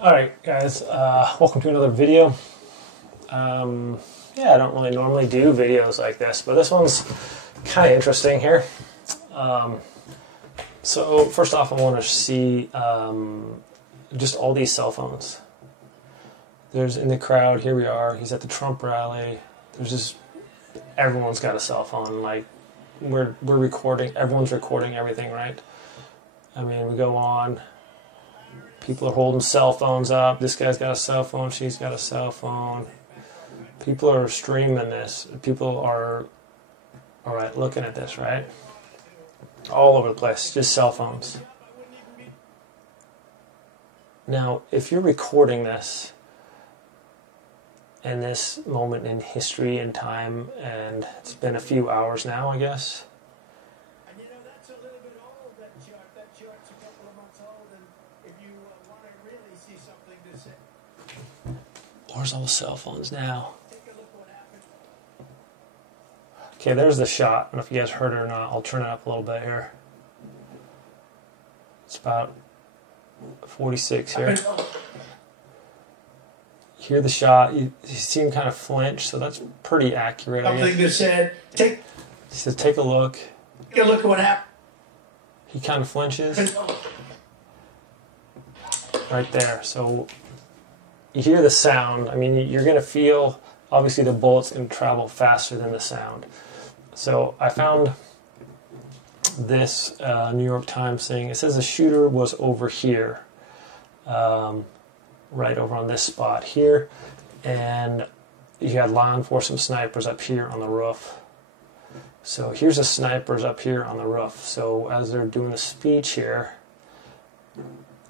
Alright guys, welcome to another video. Yeah, I don't really normally do videos like this, but this one's kind of interesting here. So first off, I want to see just all these cell phones. There's in the crowd, here we are, he's at the Trump rally. There's just, everyone's got a cell phone, like we're recording, everyone's recording everything, right? I mean, we go on. People are holding cell phones up. This guy's got a cell phone. She's got a cell phone. People are streaming this. People are, all right, looking at this, right? All over the place, just cell phones. Now, if you're recording this in this moment in history and time, and it's been a few hours now, I guess. That's a little bit old, that chart. That chart's a couple of months old, and if you want to really see something to say, Where's all the cell phones now? take a look what happened. Okay, there's the shot. I don't know if you guys heard it or not. I'll turn it up a little bit here. It's about 46 here. You hear the shot. You see him kind of flinch, so that's pretty accurate. Something that said, take He says, take a look. a look at what happened. He kind of flinches right there. So you hear the sound. I mean, you're going to feel, obviously the bullet's going to travel faster than the sound. So I found this New York Times thing. It says the shooter was over here, right over on this spot here, and you had law enforcement snipers up here on the roof. So here's the snipers up here on the roof. So as they're doing the speech here,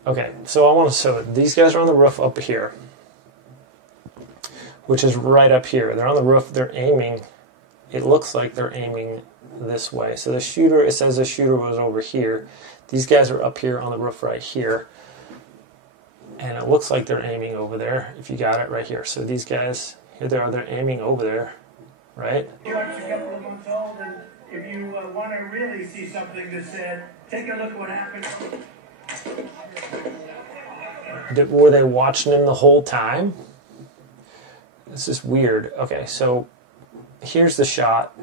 okay, so I want to, so these guys are on the roof up here, which is right up here. They're on the roof, they're aiming, it looks like they're aiming this way. So the shooter, it says the shooter was over here. These guys are up here on the roof right here. And it looks like they're aiming over there, if you got it right here. So these guys, here they are, they're aiming over there, right? Chart's a couple of months old, and if you want to really see something that said, take a look at what happened. Were they watching him the whole time? This is weird. Okay, so here's the shot.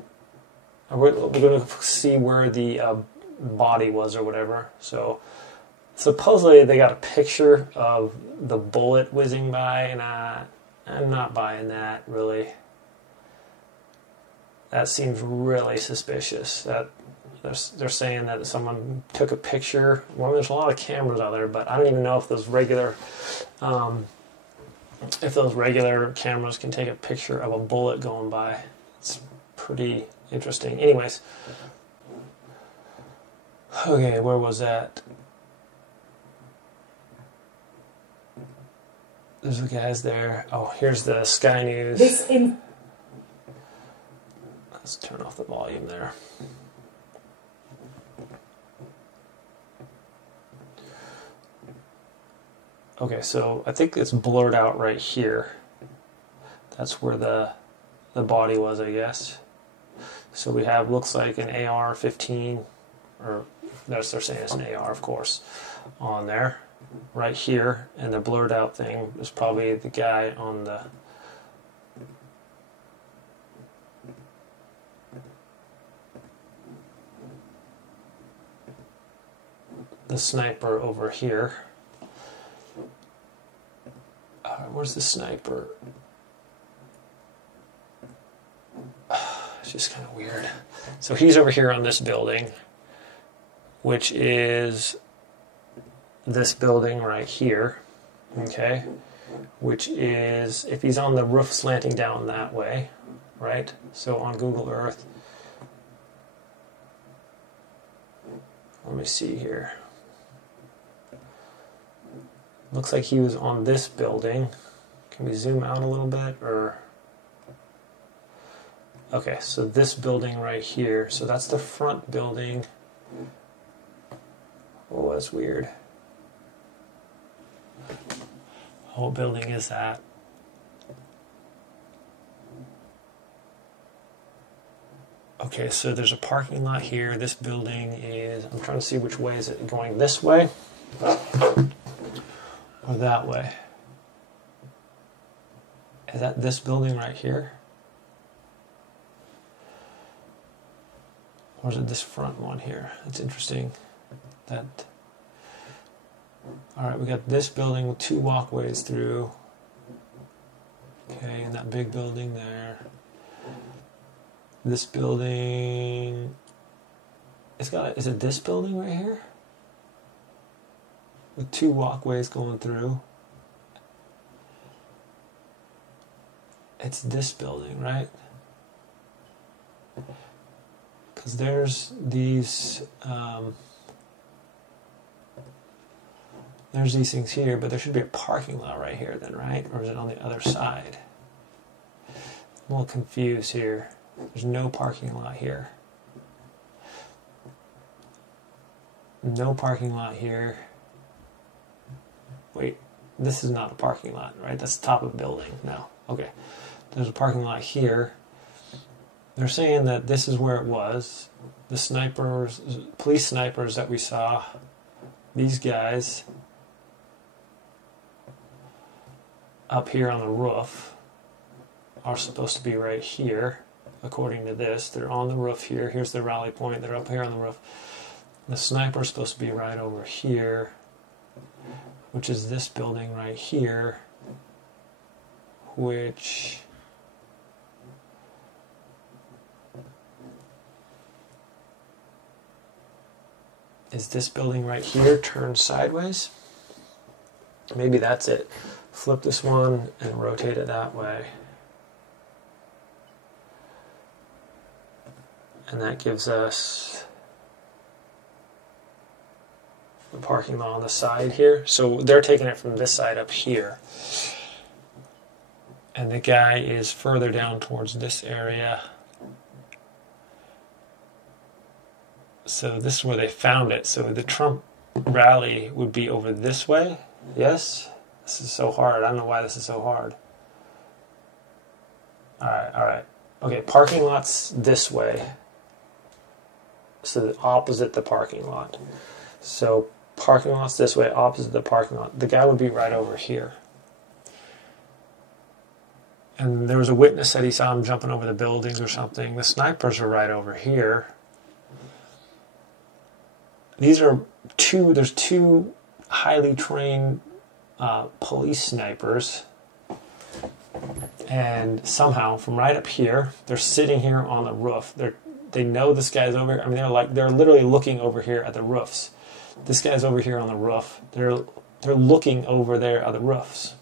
We're going to see where the body was or whatever. So supposedly they got a picture of the bullet whizzing by, and I'm not buying that, really. That seems really suspicious. That they're saying that someone took a picture. Well, there's a lot of cameras out there, but I don't even know if those regular cameras can take a picture of a bullet going by. It's pretty interesting. Anyways, okay, where was that? There's the guys there. Oh, here's the Sky News. Let's turn off the volume there. Okay, so I think it's blurred out right here. That's where the body was, I guess. So we have, looks like an AR-15, or they're saying it's an AR, of course, on there. Right here, and the blurred out thing is probably the guy on the sniper over here. Where's the sniper? It's just kind of weird. So he's over here on this building, which is this building right here, okay, which is, if he's on the roof slanting down that way, right, so on Google Earth, let me see here, looks like he was on this building. Can we zoom out a little bit, or, okay, so this building right here, so that's the front building. Oh, that's weird. What building is that? Okay, so there's a parking lot here. This building is, I'm trying to see which way is it going, this way or that way. Is that this building right here? Or is it this front one here? That's interesting. That. All right, we got this building with 2 walkways through. Okay, and that big building there. This building. It's got. Is it this building right here? With 2 walkways going through. It's this building, right? Because there's these things here, but there should be a parking lot right here then, right? Or is it on the other side? I'm a little confused here. There's no parking lot here. No parking lot here. Wait, this is not a parking lot, right? That's the top of the building. No. Okay. There's a parking lot here. They're saying that this is where it was. The snipers, police snipers that we saw, these guys up here on the roof are supposed to be right here, according to this. They're on the roof here. Here's the rally point. They're up here on the roof. The sniper's supposed to be right over here, which is this building right here, which is this building right here turned sideways. Maybe that's it. Flip this one and rotate it that way. And that gives us the parking lot on the side here. So they're taking it from this side up here. And the guy is further down towards this area. So this is where they found it. So the Trump rally would be over this way. Yes? This is so hard. I don't know why this is so hard. Alright. Okay, parking lot's this way. So opposite the parking lot. So parking lot's this way, opposite the parking lot. The guy would be right over here. And there was a witness that he saw him jumping over the buildings or something. The snipers are right over here. These are there's 2 highly trained police snipers. And somehow, from right up here, they're sitting here on the roof. They know this guy's over here. I mean, they're literally looking over here at the roofs. This guy's over here on the roof. They're looking over there at the roofs.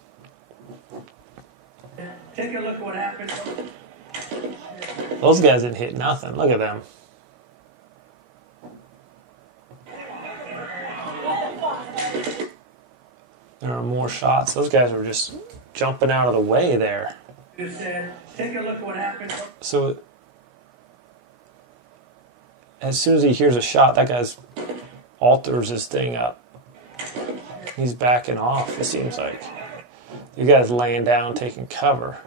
Take a look what happened. Those guys didn't hit nothing. Look at them. There are more shots. Those guys were just jumping out of the way there. Take a look what happened. So as soon as he hears a shot, that guy's alters his thing up. He's backing off, it seems like. The guy's laying down, taking cover.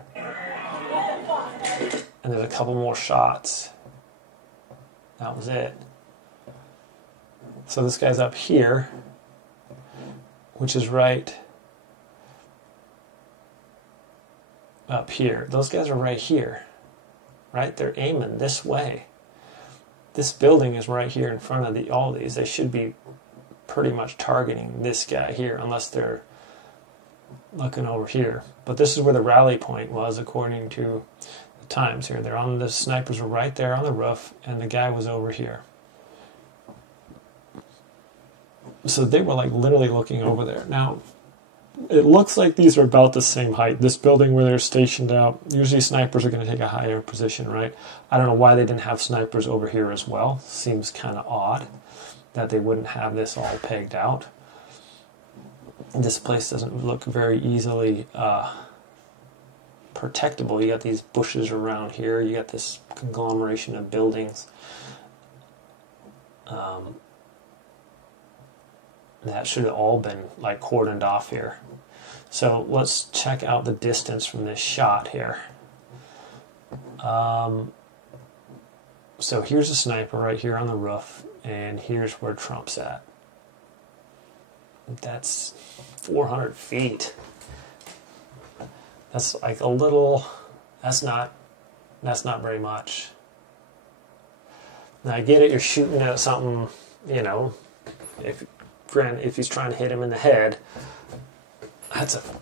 And there's a couple more shots. That was it. So this guy's up here, which is right up here. Those guys are right here, right? They're aiming this way. This building is right here in front of all these. They should be pretty much targeting this guy here, unless they're looking over here. But this is where the rally point was, according to the Times here. The snipers were right there on the roof, and the guy was over here. So they were like literally looking over there. Now, it looks like these are about the same height. This building where they're stationed out, usually snipers are going to take a higher position, right? I don't know why they didn't have snipers over here as well. Seems kind of odd that they wouldn't have this all pegged out. This place doesn't look very easily protectable. You got these bushes around here. You got this conglomeration of buildings. That should have all been like cordoned off here. So let's check out the distance from this shot here. So here's a sniper right here on the roof, and here's where Trump's at. That's 400 feet. That's like a little, that's not very much. Now I get it, you're shooting at something, you know, if he's trying to hit him in the head,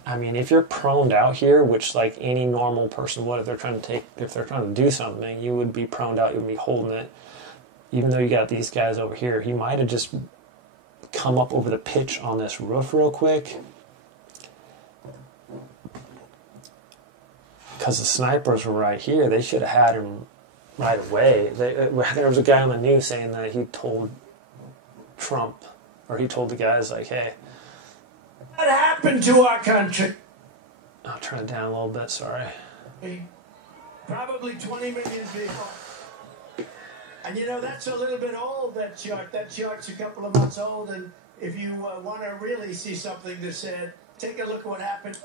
I mean, if you're proned out here, which like any normal person would, if they're trying to do something, you would be proned out, you would be holding it. Even though you got these guys over here, he might have just come up over the pitch on this roof real quick. Because the snipers were right here, they should have had him right away. There was a guy on the news saying that he told Trump, or he told the guys like, hey, What happened to our country? I'll turn it down a little bit, sorry. Probably 20 million people. And you know, that's a little bit old, that chart. That chart's a couple of months old, and if you want to really see something that said, take a look at what happened.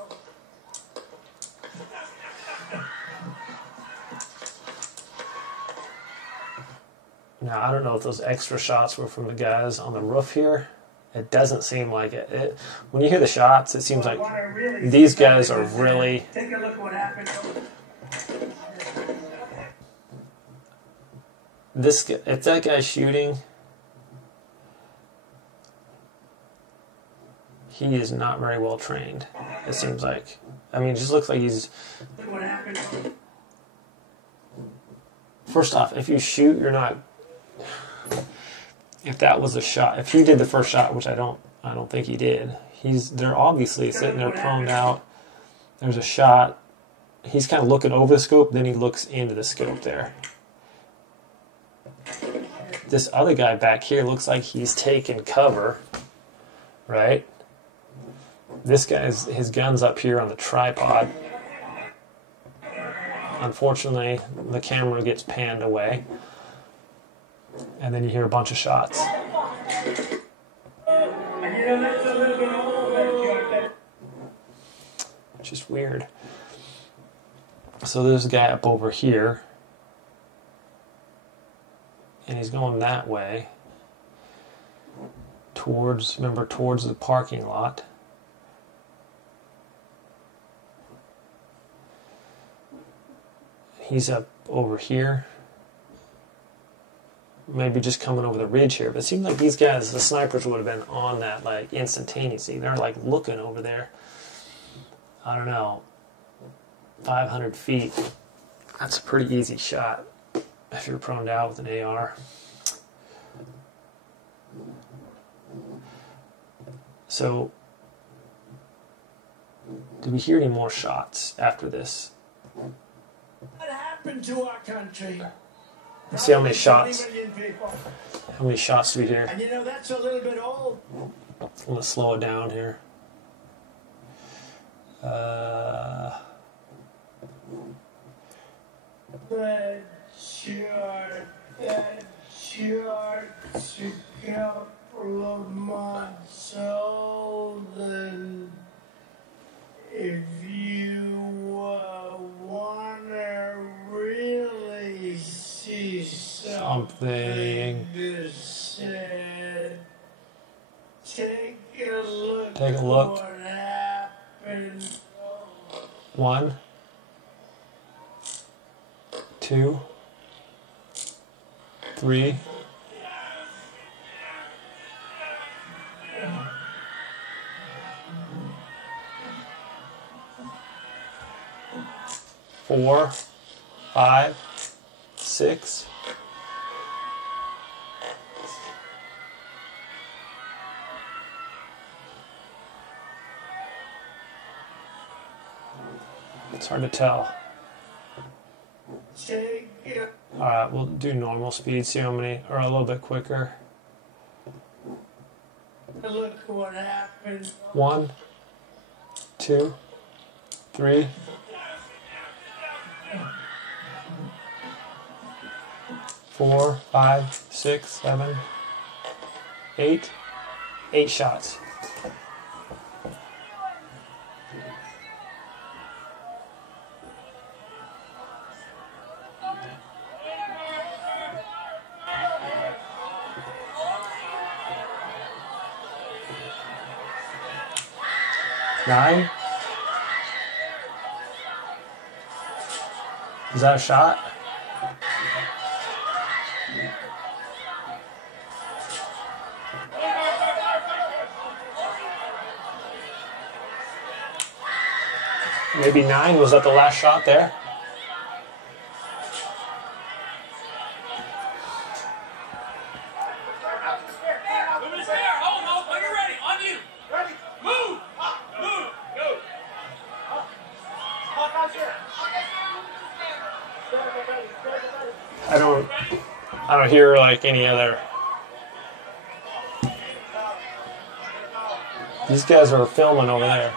Now, I don't know if those extra shots were from the guys on the roof here. It doesn't seem like it. When you hear the shots, it seems like these guys are really... Take a look at what happened. If that guy's shooting, he is not very well trained, it seems like. I mean, it just looks like he's... First off, if you shoot, you're not... If that was a shot, if he did the first shot, which I don't think he did, they're obviously sitting there proned out. There's a shot. He's kind of looking over the scope, then he looks into the scope there. This other guy back here looks like he's taking cover, right? This guy's, his gun's up here on the tripod. Unfortunately, the camera gets panned away. And then you hear a bunch of shots. Just weird. So there's a guy up over here. And he's going that way. Towards the parking lot. He's up over here. Maybe just coming over the ridge here. But it seems like these guys, the snipers, would have been on that like instantaneously. They're like looking over there. I don't know. 500 feet. That's a pretty easy shot if you're prone out with an AR. So, did we hear any more shots after this? What happened to our country? Let's see how many shots. How many shots do we hear? And you know, that's a little bit old. I'm going to slow it down here. That chart's a couple of months old, and if you want to really see something that said, take a look. Take a look. What happened. 1, 2, 3. 4, 5, 6. It's hard to tell. Alright, we'll do normal speed, see how many, or a little bit quicker. Look what happened. 1, 2, 3. 4, 5, 6, 7, 8. 8 shots. 9? Is that a shot? Maybe 9. Was that the last shot there? I don't hear like any other. These guys are filming over there.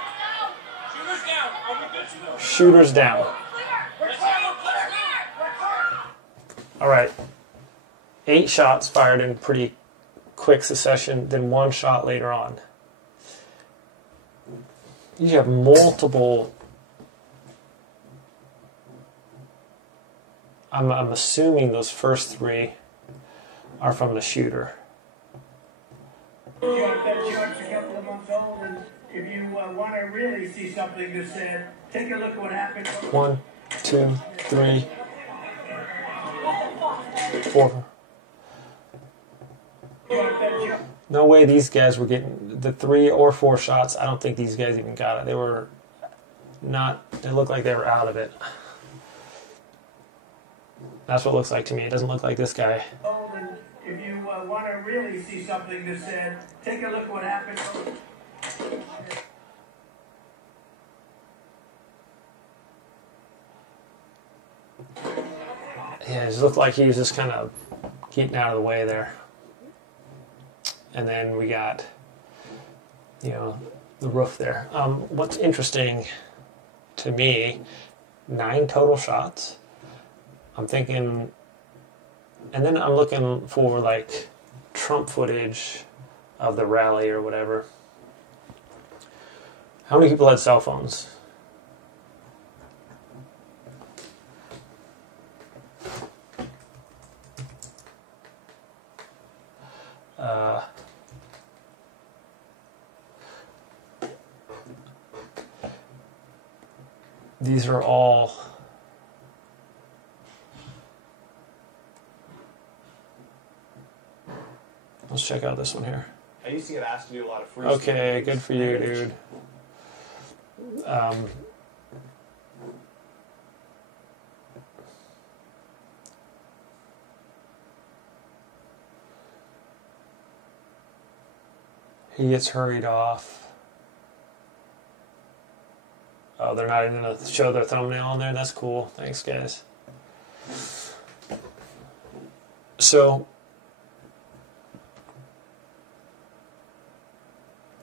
Shooters down. All right. 8 shots fired in pretty quick succession, then 1 shot later on. You have multiple. I'm assuming those first 3 are from the shooter. That shot's a couple of months old, and if you want to really see something that's said, take a look at what happened. 1, 2, 3, 4. No way these guys were getting the 3 or 4 shots. I don't think these guys even got it. They were not. It looked like they were out of it. That's what it looks like to me. It doesn't look like this guy. If you want to really see something that's said, take a look at what happened. Yeah, it looked like he was just kind of getting out of the way there. And then we got, the roof there. What's interesting to me, 9 total shots. I'm thinking, and then I'm looking for like Trump footage of the rally or whatever. How many people had cell phones? These are all. Let's check out this one here. I used to get asked to do a lot of free. Okay, good for you, dude. He gets hurried off. Oh, they're not even going to show their thumbnail on there? That's cool. Thanks, guys. So,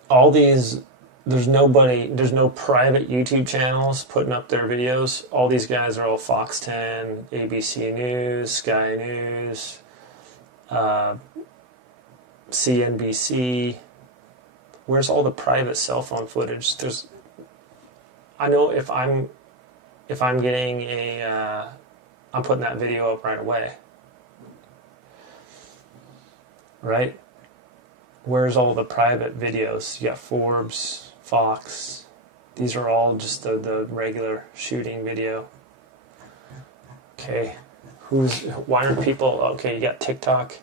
all these, there's no private YouTube channels putting up their videos. All these guys are all Fox 10, ABC News, Sky News, CNBC. Where's all the private cell phone footage? I know if I'm getting I'm putting that video up right away. Right? Where's all the private videos? You got Forbes, Fox. These are all just the regular shooting video. Okay. Why aren't people, okay, you got TikTok.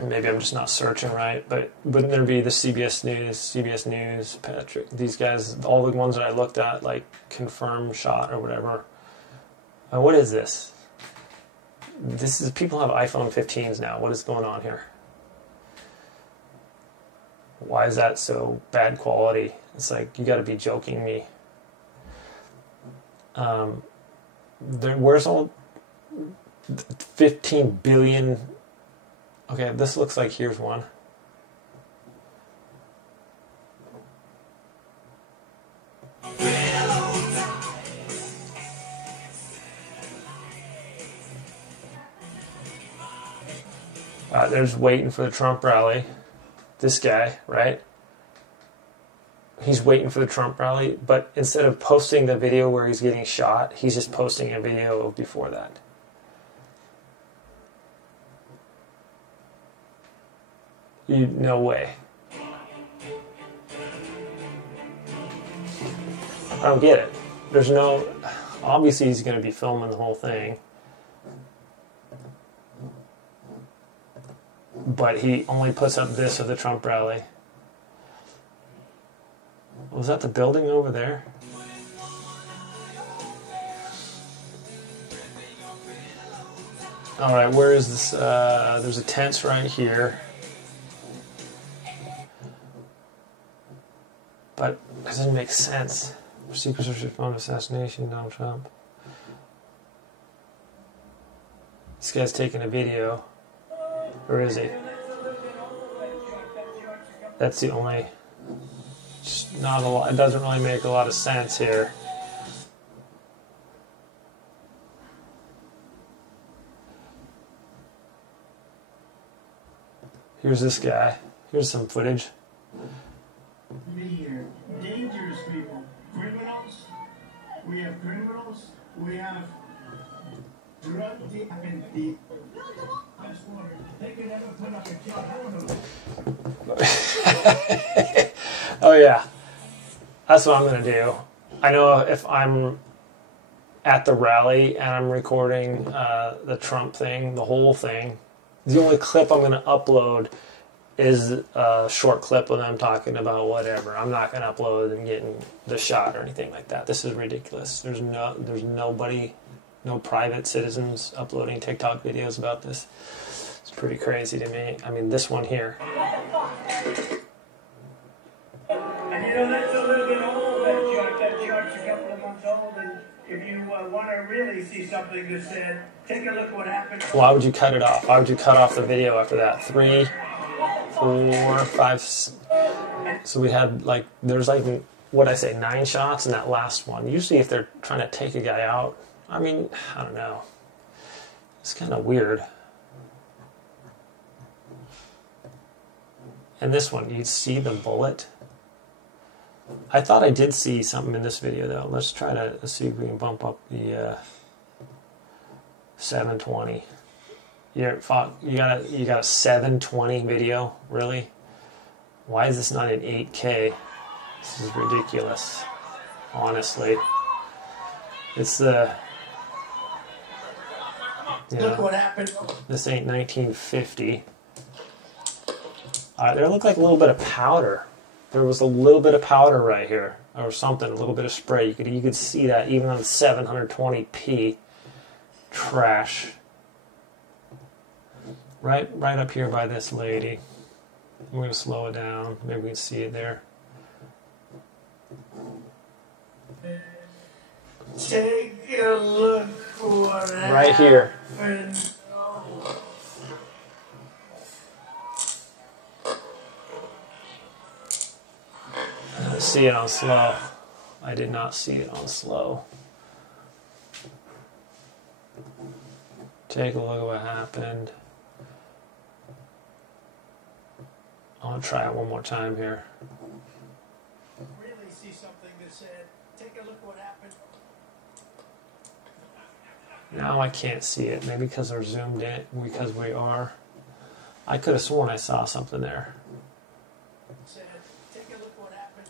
Maybe I'm just not searching right, but wouldn't there be the CBS News, Patrick, these guys, all the ones that I looked at, like confirmed shot or whatever. What is this? People have iPhone 15s now. What is going on here? Why is that so bad quality? It's like, you got to be joking me. Where's all 15 billion? Okay, this looks like here's one. There's waiting for the Trump rally. This guy, right? He's waiting for the Trump rally, but instead of posting the video where he's getting shot, he's just posting a video before that. No way. I don't get it. There's no... Obviously, he's going to be filming the whole thing. But he only puts up this of the Trump rally. Was that the building over there? Alright, where is this? There's a tent right here. But it doesn't make sense. Secret Service phone assassination, Donald Trump. This guy's taking a video. Or is he? That's the only... Just not a lot. It doesn't really make a lot of sense here. Here's this guy. Here's some footage. Be here. Dangerous people. Criminals. We have criminals. We have drug dealers. They can never put up a job. Oh yeah. That's what I'm going to do. I know if I'm at the rally and I'm recording the Trump thing, the whole thing, the only clip I'm going to upload is a short clip of them talking about whatever. I'm not going to upload them getting the shot or anything like that. This is ridiculous. There's nobody, no private citizens uploading TikTok videos about this. It's pretty crazy to me. I mean, this one here. And you know, that's a little bit old, that chart's a couple of months old, and if you want to really see something that said, take a look what happened. Why would you cut it off? Why would you cut off the video after that? 3, 4, 5... So we had, like, there's like, what'd I say, 9 shots in that last one. Usually if they're trying to take a guy out, I mean, I don't know. It's kind of weird. And this one, you see the bullet? I thought I did see something in this video, though. Let's try to see if we can bump up the 720. You got a 720 video? Really? Why is this not in 8K? This is ridiculous. Honestly. It's the... Look what happened. This ain't 1950. There looked like a little bit of powder. There was a little bit of powder right here, or something, a little bit of spray. You could see that even on 720p. Trash. Right up here by this lady. We're gonna slow it down. Maybe we can see it there. Take a look what Right here. happened. I see it on slow. I did not see it on slow. Take a look at what happened. I want to try it one more time here. Really see something that said, take a look what happened. Now I can't see it. Maybe because they're zoomed in, because we are. I could have sworn I saw something there. Said, take a look what happened.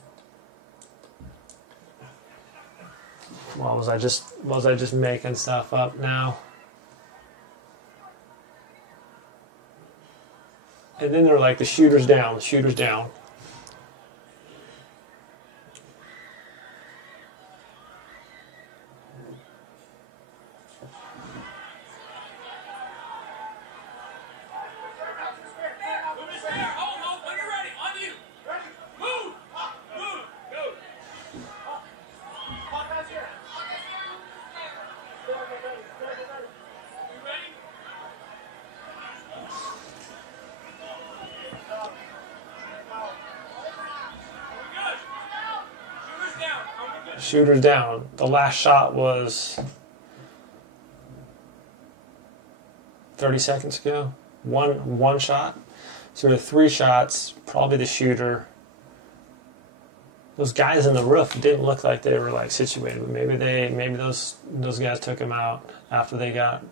Well, was I just making stuff up now? And then they're like, the shooter's down, the shooter's down. Shooter's down. The last shot was 30 seconds ago. One shot. So there were 3 shots. Probably the shooter. Those guys in the roof didn't look like they were like situated. But maybe those guys took him out after they got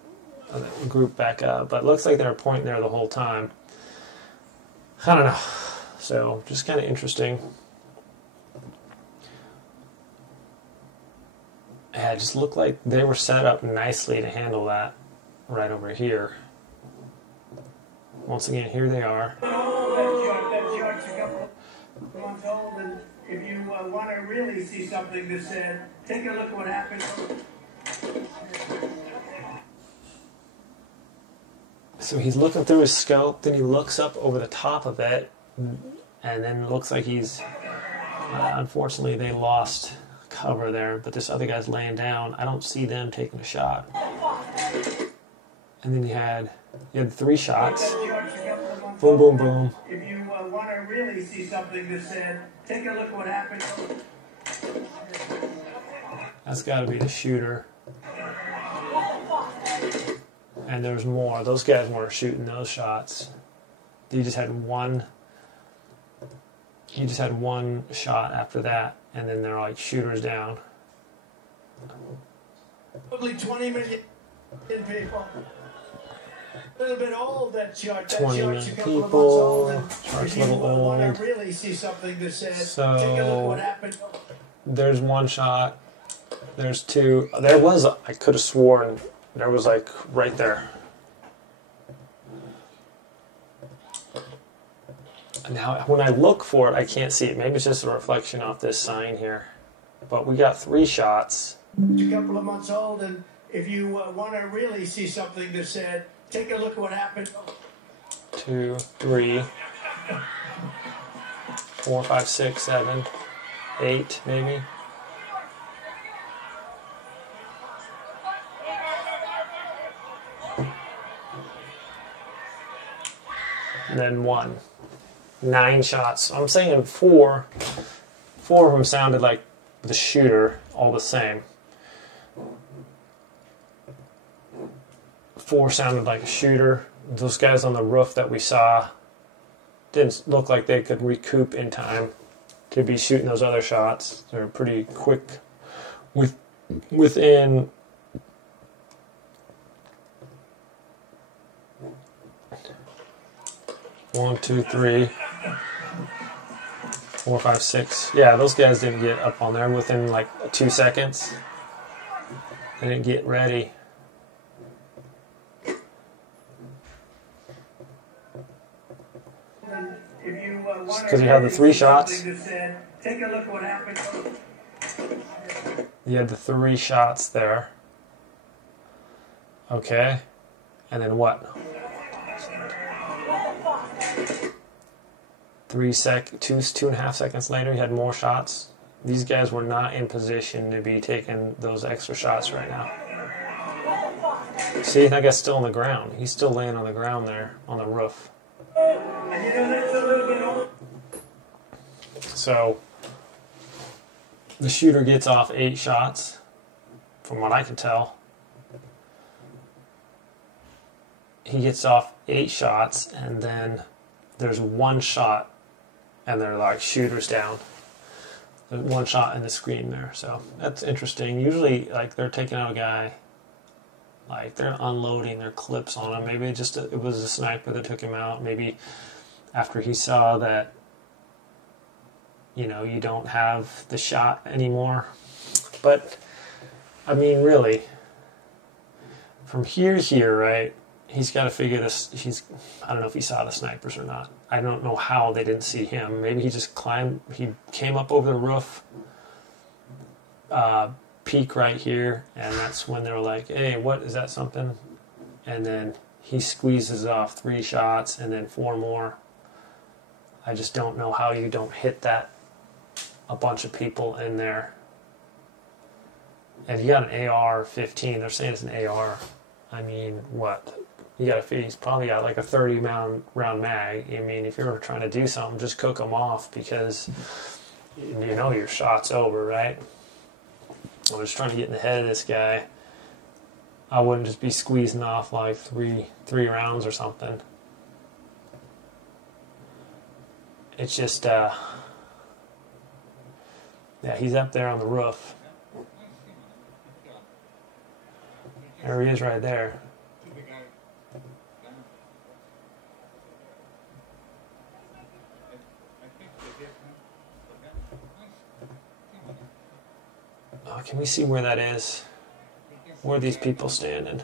a group back up. But it looks like they were pointing there the whole time. I don't know. So just kind of interesting. Yeah, it just looked like they were set up nicely to handle that right over here. Once again, here they are. That shark's a couple of months old, and if you want to really see something that said, take a look at what happened. So he's looking through his scope, then he looks up over the top of it, and then it looks like he's... unfortunately, they lost cover there, but this other guy's laying down. I don't see them taking a shot. And then you had 3 shots. Boom, boom, boom. If you want to really see something that said, take a look at what happened. That's got to be the shooter. And there's more. Those guys weren't shooting those shots. You just had one. You just had one shot after that, and then they're like shooters down. Probably 20 million people. A little bit old, that shark. That 20 shark's a million couple of months people. old, and Shark's if a you little want old. to really see something that says, So, take a look at what happened. There's one shot. There's 2. There was, I could have sworn, there was like right there. Now, when I look for it, I can't see it. Maybe it's just a reflection off this sign here. But we got 3 shots. A couple of months old, and if you want to really see something that said, take a look at what happened. 2, 3, 4, 5, 6, 7, 8, maybe. And then 1. 9 shots. I'm saying 4. 4 of them sounded like the shooter, all the same. 4 sounded like a shooter. Those guys on the roof that we saw didn't look like they could recoup in time to be shooting those other shots. They're pretty quick. Within one, 2, 3, 4, 5, 6. Yeah, those guys didn't get up on there within like 2 seconds. They didn't get ready. Because you have the 3 shots. Take a look at what happened. You had the 3 shots there. Okay. And then what? 2.5 seconds later, you had more shots. These guys were not in position to be taking those extra shots right now. See, that guy's still on the ground. He's still laying on the ground there on the roof. And you know, that's a little bit old. So the shooter gets off 8 shots, from what I can tell. He gets off 8 shots, and then there's 1 shot, and they're like shooters down. There's 1 shot in the screen there, so that's interesting. Usually, like, they're taking out a guy, like they're unloading their clips on him. Maybe it was a sniper that took him out. Maybe after he saw that, you know, you don't have the shot anymore. But I mean, really, from here to here, right? He's got to figure this. I don't know if he saw the snipers or not. I don't know how they didn't see him. Maybe he just climbed. He came up over the roof, peak right here, and that's when they were like, "Hey, what is that? Something?" And then he squeezes off 3 shots, and then 4 more. I just don't know how you don't hit that. A bunch of people in there, and he got an AR-15. They're saying it's an AR. I mean, what? He's probably got like a 30-round mag. I mean, if you're trying to do something, just cook them off, because you know your shot's over, right? I was trying to get in the head of this guy. I wouldn't just be squeezing off like three rounds or something. It's just, yeah, he's up there on the roof. There he is right there. Can we see where that is? Where are these people standing?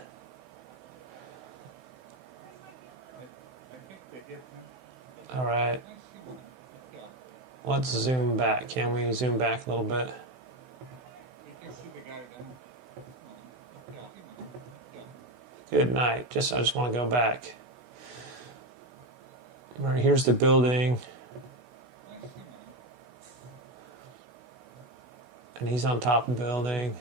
All right. Let's zoom back. Can we zoom back a little bit? Good night. I just want to go back. All right, here's the building. And he's on top of the building.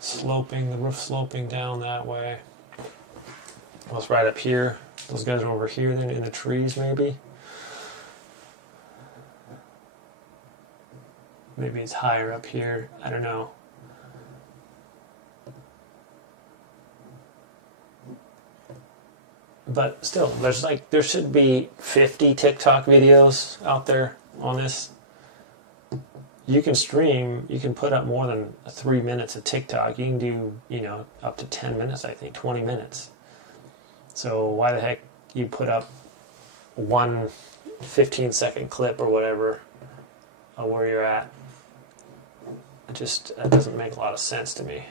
Sloping, the roof sloping down that way. Well, it's right up here. Those guys are over here then in the trees maybe. Maybe it's higher up here. I don't know. But still, there should be 50 TikTok videos out there on this. You can stream, you can put up more than 3 minutes of TikTok. You can do, up to 10 minutes, I think, 20 minutes. So why the heck you put up one 15-second clip or whatever of where you're at? That doesn't make a lot of sense to me.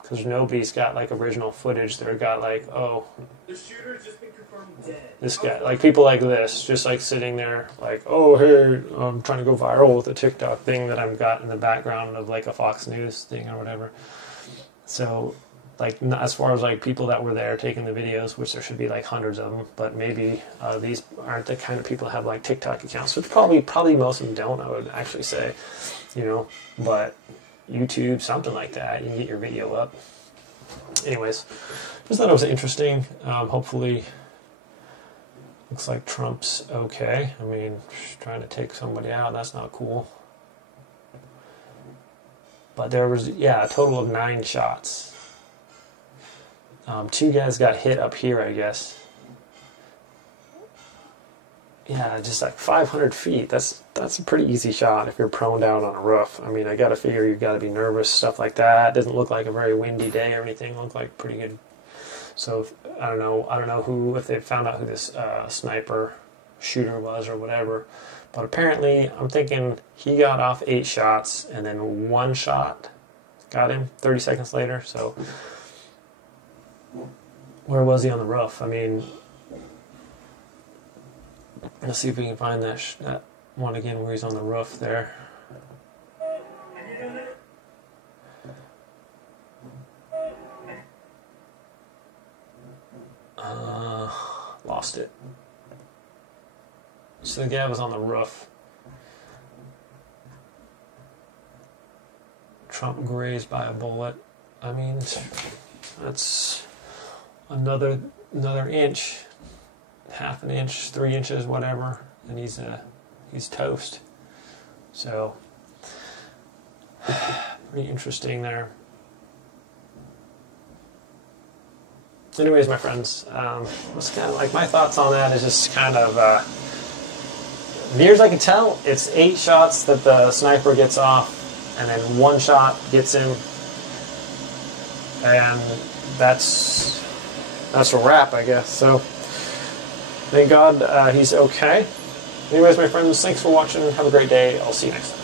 Because nobody's got original footage. They've got the shooter's just been confirmed dead. This guy, people like this, just sitting there, oh hey, I'm trying to go viral with a TikTok thing that I've got in the background of a Fox News thing or whatever. So, as far as people that were there taking the videos, which there should be hundreds of them, but maybe these aren't the kind of people that have TikTok accounts. Which probably most of them don't. I would actually say, but YouTube, something like that, you can get your video up. Anyways, just thought it was interesting. Hopefully, looks like Trump's okay. I mean, trying to take somebody out, that's not cool. But there was, a total of 9 shots. 2 guys got hit up here, I guess. Yeah, just 500 feet. That's a pretty easy shot if you're prone down on a roof. I mean, I got to figure you've got to be nervous, stuff like that. It doesn't look like a very windy day or anything. It looked like pretty good. So I don't know if they found out who this sniper shooter was or whatever. But apparently, I'm thinking he got off 8 shots and then 1 shot got him 30 seconds later. So where was he on the roof? I mean, let's see if we can find that one again where he's on the roof there. Lost it. So the guy was on the roof. Trump grazed by a bullet. I mean, that's another inch. Half an inch, 3 inches, whatever, and he's toast. So pretty interesting there. Anyways, my friends, it's kind of my thoughts on that is just kind of near as I can tell, it's 8 shots that the sniper gets off, and then 1 shot gets him, and that's a wrap, I guess. So. Thank God he's okay. Anyways, my friends, thanks for watching. Have a great day. I'll see you next time.